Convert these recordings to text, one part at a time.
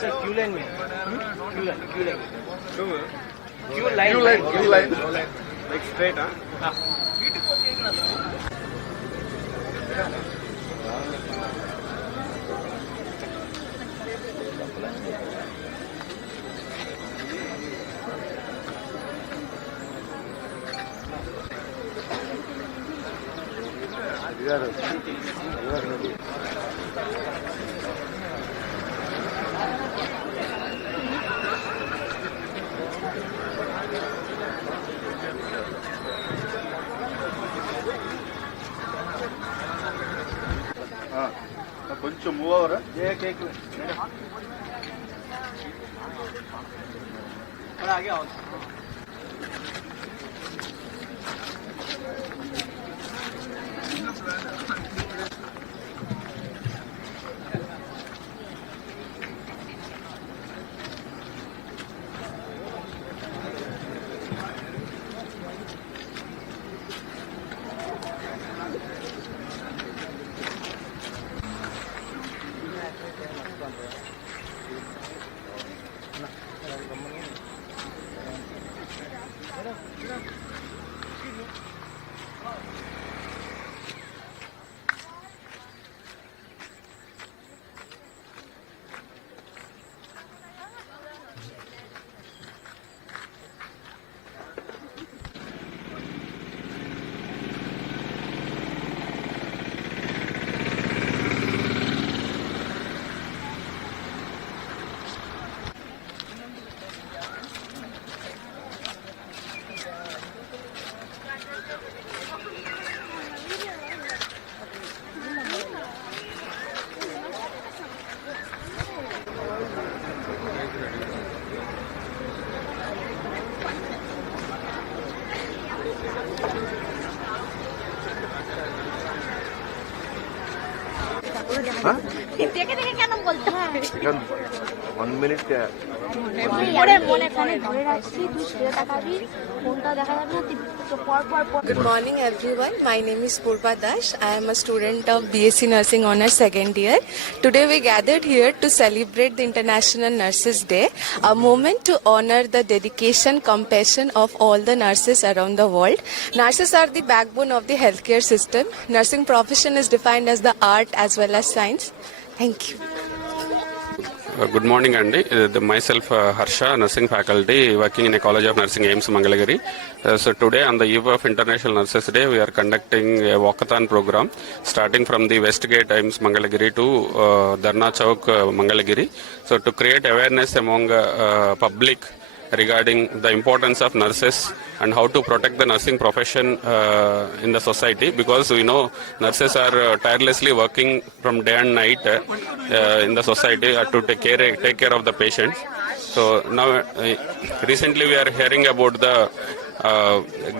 Sir Q line में Q line like straight हाँ కొంచెం మూవ్ అవరా आगे आओ দেখে দেখে কেন বলতে হয়? 1 minute Good morning everyone. My name is Purva Dash. I am a student of BSc Nursing Honours second year. Today we gathered here to celebrate the International Nurses Day, a moment to honor the dedication, compassion of all the nurses around the world. Nurses are the backbone of the healthcare system. Nursing profession is defined as the art as well as science. Thank you. Good morning, Andy. Myself, Harsha, nursing faculty, working in a College of Nursing, AIMS, Mangalagiri. So today, on the eve of International Nurses Day, we are conducting a walkathon program, starting from the West Gate, AIMS, Mangalagiri, to Dharna Chowk, Mangalagiri. So to create awareness among public regarding the importance of nurses and how to protect the nursing profession in the society, because we know nurses are tirelessly working from day and night in the society to take care of the patients. So now recently we are hearing about the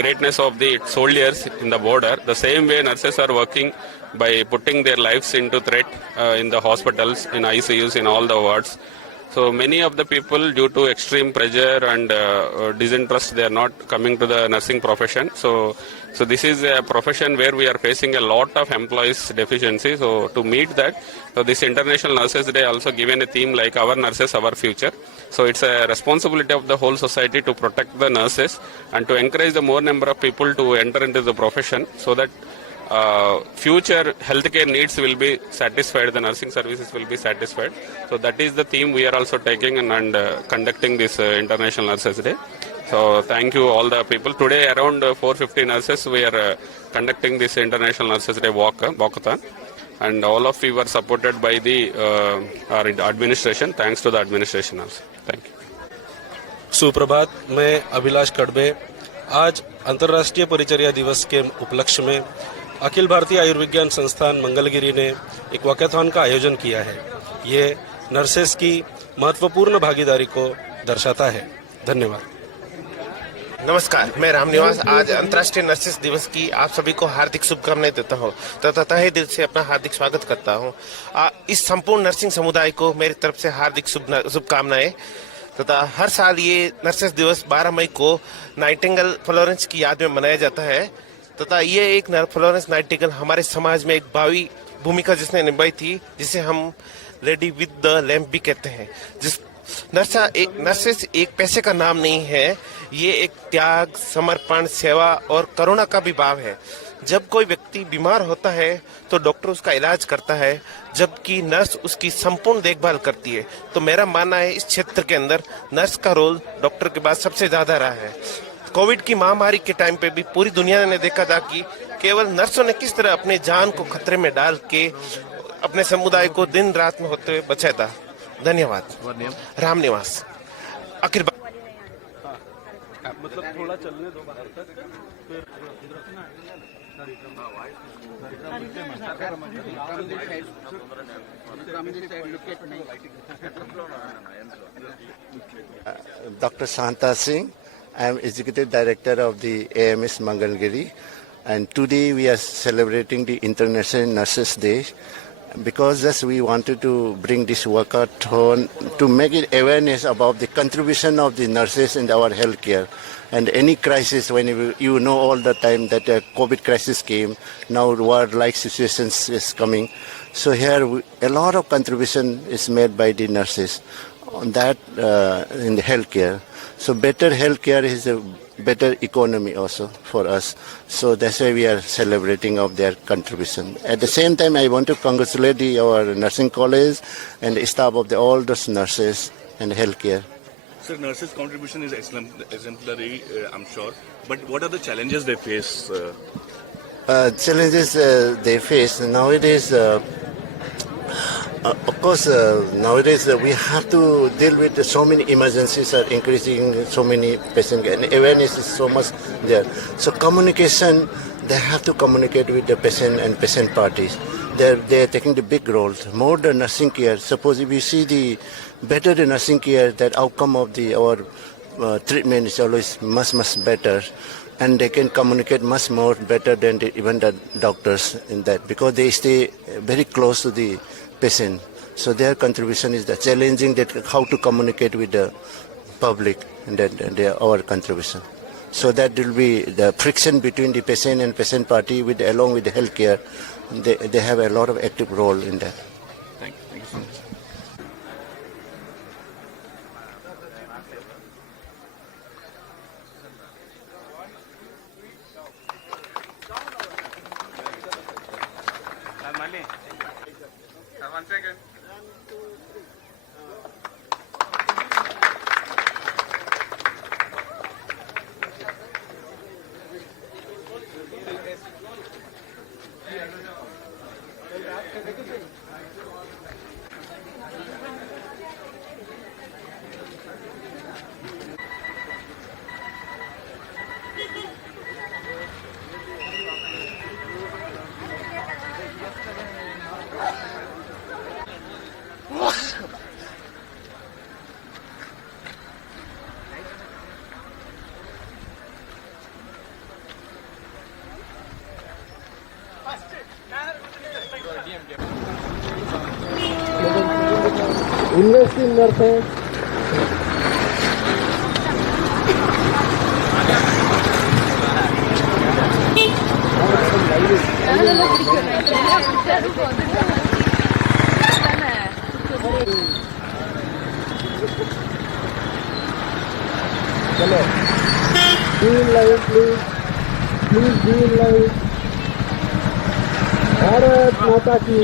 greatness of the soldiers in the border. The same way nurses are working by putting their lives into threat in the hospitals, in ICUs, in all the wards. So many of the people, due to extreme pressure and disinterest, they are not coming to the nursing profession. So this is a profession where we are facing a lot of employees deficiency. So to meet that, so this International Nurses Day also given a theme like Our Nurses, Our Future. So it's a responsibility of the whole society to protect the nurses and to encourage the more number of people to enter into the profession, so that future healthcare needs will be satisfied, the nursing services will be satisfied. So that is the theme we are also taking and conducting this International Nurses Day. So thank you all the people. Today around 450 nurses we are conducting this International Nurses Day walkathon, and all of you were supported by the our administration. Thanks to the administration also. Thank you. सुप्रभात, मैं अभिलाष कड़बे आज अंतर्राष्ट्रीय परिचर्या दिवस के उपलक्ष्य में अखिल भारतीय आयुर्विज्ञान संस्थान मंगलगिरी ने एक वॉकेथॉन का आयोजन किया है। ये नर्सेस की महत्वपूर्ण भागीदारी को दर्शाता है। धन्यवाद। नमस्कार, मैं रामनिवास आज अंतर्राष्ट्रीय नर्सेस दिवस की आप सभी को हार्दिक शुभकामनाएं देता हूं तथा तहे दिल से अपना हार्दिक स्वागत करता हूं। इस संपूर्ण नर्सिंग समुदाय को मेरी तरफ से हार्दिक शुभकामनाएं तथा हर साल ये नर्सेस दिवस 12 मई को नाइटिंगेल फ्लोरेंस की याद में मनाया जाता है तथा ये एक फ्लोरेंस नाइटिंगेल हमारे समाज में एक भावी भूमिका जिसने निभाई थी, जिसे हम लेडी विद द लैम्प भी कहते हैं। जिस नर्सेस एक पैसे का नाम नहीं है, ये एक त्याग, समर्पण, सेवा और करुणा का भी भाव है। जब कोई व्यक्ति बीमार होता है तो डॉक्टर उसका इलाज करता है, जबकि नर्स उसकी संपूर्ण देखभाल करती है। तो मेरा मानना है इस क्षेत्र के अंदर नर्स का रोल डॉक्टर के बाद सबसे ज्यादा रहा है। कोविड की महामारी के टाइम पे भी पूरी दुनिया ने देखा था कि केवल नर्सों ने किस तरह अपने जान को खतरे में डाल के अपने समुदाय को दिन रात में होते हुए बचाया था। धन्यवाद। राम निवास। अखिल मतलब थोड़ा चलने दो बाहर तक, फिर Dr. Shanta Singh. I am Executive Director of the AMS Mangalgiri, and today we are celebrating the International Nurses Day because thus we wanted to bring this workout on to make it awareness about the contribution of the nurses in our healthcare. And any crisis, when you know all the time that a COVID crisis came, now war-like situations is coming. So here a lot of contribution is made by the nurses on that in the healthcare. So better healthcare is a better economy also for us. So that's why we are celebrating of their contribution. At the same time, I want to congratulate our nursing college and the staff of all those nurses and healthcare. Sir, nurses' contribution is exemplary, I'm sure. But what are the challenges they face? Challenges they face nowadays. Of course, nowadays we have to deal with so many emergencies are increasing, so many patients, and awareness is so much there. So communication, they have to communicate with the patient and patient parties. They're taking the big role. More the nursing care. Suppose if we see the better the nursing care, that outcome of our treatment is always much better. And they can communicate much more better than even the doctors in that, because they stay very close to the patient. So their contribution is the challenging that how to communicate with the public, and our contribution. So that will be the friction between the patient and patient party along with the healthcare. They have a lot of active role in that. Thank you so much. One second. Invest in nurses. चलो, be in line, please. Please be in line. Bharat माता की.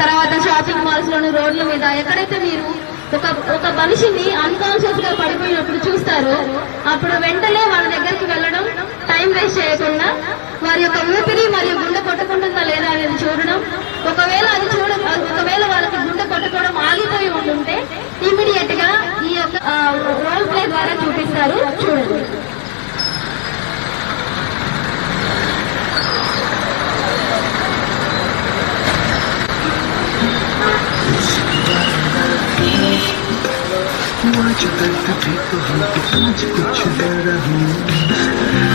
తర్వాత shopping malls లోని రోడ్ల మీద ఎక్కడైతే మీరు ఒక మనిషిని అన్కాన్షియస్ గా పడిపోయినప్పుడు చూస్తారో అప్పుడు వెంటనే వాళ్ళ దగ్గరికి వెళ్ళడం, టైం వేస్ట్ చేయకుండా వారి యొక్క ఊపిరి మరియు గుండె కొట్టుకుంటుందా లేదా అనేది చూడడం. ఒకవేళ వాళ్ళకి గుండె కొట్టుకోవడం ఆగిపోయి ఉంటుంటే ఇమీడియట్ గా ఈ యొక్క రోల్ ప్లే ద్వారా చూపిస్తారు, చూడండి. आज तक भी तो हमको आज कुछ दे रही